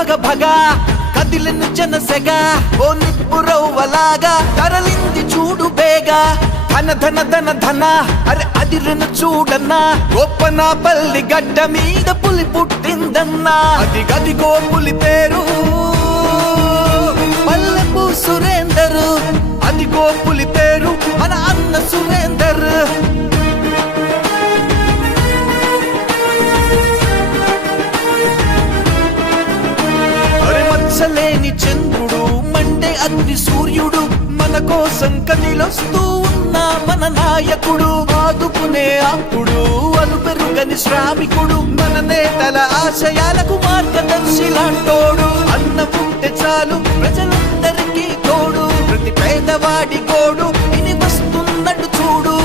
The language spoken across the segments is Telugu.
భగ భగ కదిలిన జనసెగ ఓ నిప్పురవ్వలాగా తరలింది చూడు బేగా ధన ధన ధన ధన అరే అదిరిన చూడన్నా గొప్పన పల్లి గడ్డ మీద పులి పుట్టిందన్నా అది గదిగో పులి పేరు పల్లెపు సురేందర్ అదిగో పులి పేరు మన అన్న సురేందర్ లేని చంద్రుడు మండే అగ్ని సూర్యుడు మన కోసం కదిలొస్తూ ఉన్న మన నాయకుడు ఆదుకునే అప్పుడు అలుపెరుగని శ్రామికుడు మన నేతల ఆశయాలకు మార్గదర్శి లాంటోడు అన్న ఉంటే చాలు ప్రజలందరికీ తోడు ప్రతి పేదవాడి గోడు విని వస్తున్నట్టు చూడు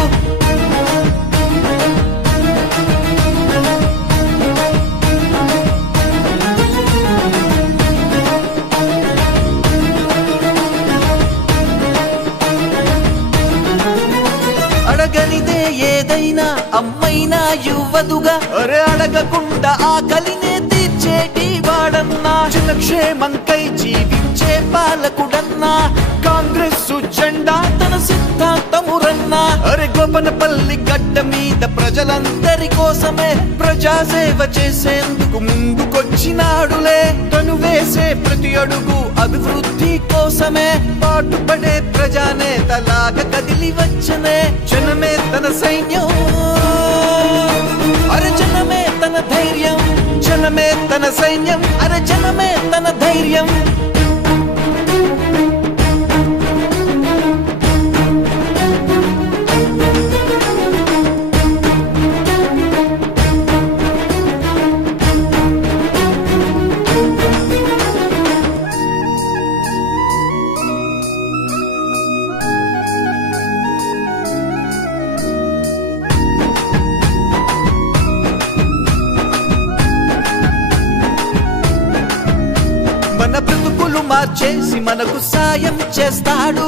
అడగనిదే ఏదైనా అమ్మైనా యువదుగా అరే అడగకుండా ఆకలినే తీర్చేటి వాడన్నా జనక్షేమంకై జీవించే పాలకుడన్నా కాంగ్రెస్ జెండా తన సిద్ధాంతమురన్నా అరే గోపనపల్లి గడ్డ మీద ప్రజలందరి కోసమే ప్రజాసేవ చేసేందుకు ముందుకొచ్చినాడులే తను వేసే ప్రతి అడుగు అభివృద్ధి కోసమే పాటుపడే ప్రజానేతలాగా కదిలి వచ్చనే జనమే తన సైన్యం అరే జనమే తన ధైర్యం జనమే తన సైన్యం అరే జనమే తన ధైర్యం మన బ్రతుకులు మార్చేసి మనకు సాయం చేస్తాడు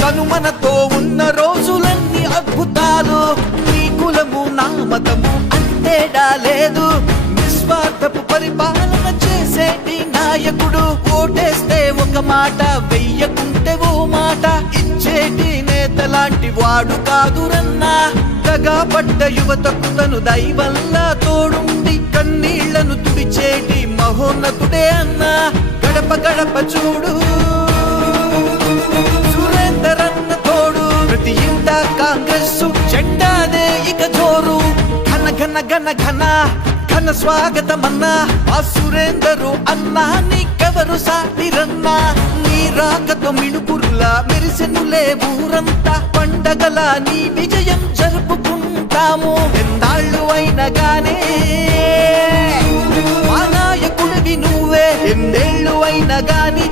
తను మనతో ఉన్న రోజులన్నీ అద్భుతాలు నీ కులము నా మతము అంతేడా లేదు నిస్వార్థపు పరిపాలన చేసేటి నాయకుడు ఓటేస్తే ఒక మాట వెయ్యకుంటే ఓ మాట ఇచ్చేటి నేత లాంటి వాడు కాదురన్నా దగాపడ్డ యువతకు తను దైవల్లా తోడుండి కన్నీళ్లను తుడిచేటి మహోన్నతుడే అన్నా గడప గడప చూడు సురేందర్ అన్న తోడు ప్రతి ఇంట కాంగ్రెస్ జెండానే ఇక జోరు ఘన ఘన ఘన ఘన ఘన స్వాగతమన్నా ఆ సురేందరు అన్నా నీకెవరు సాటిరన్నా నీ రాకతో మిణుపురులా మెరిసెనులే ఊరంతా పండగల నీ విజయం జరుపుకుంటాము ఎన్నాళ్ళు అయినా గానే మా నాయకుడివి నువ్వే ఎన్నేళ్ళు అయినా గాని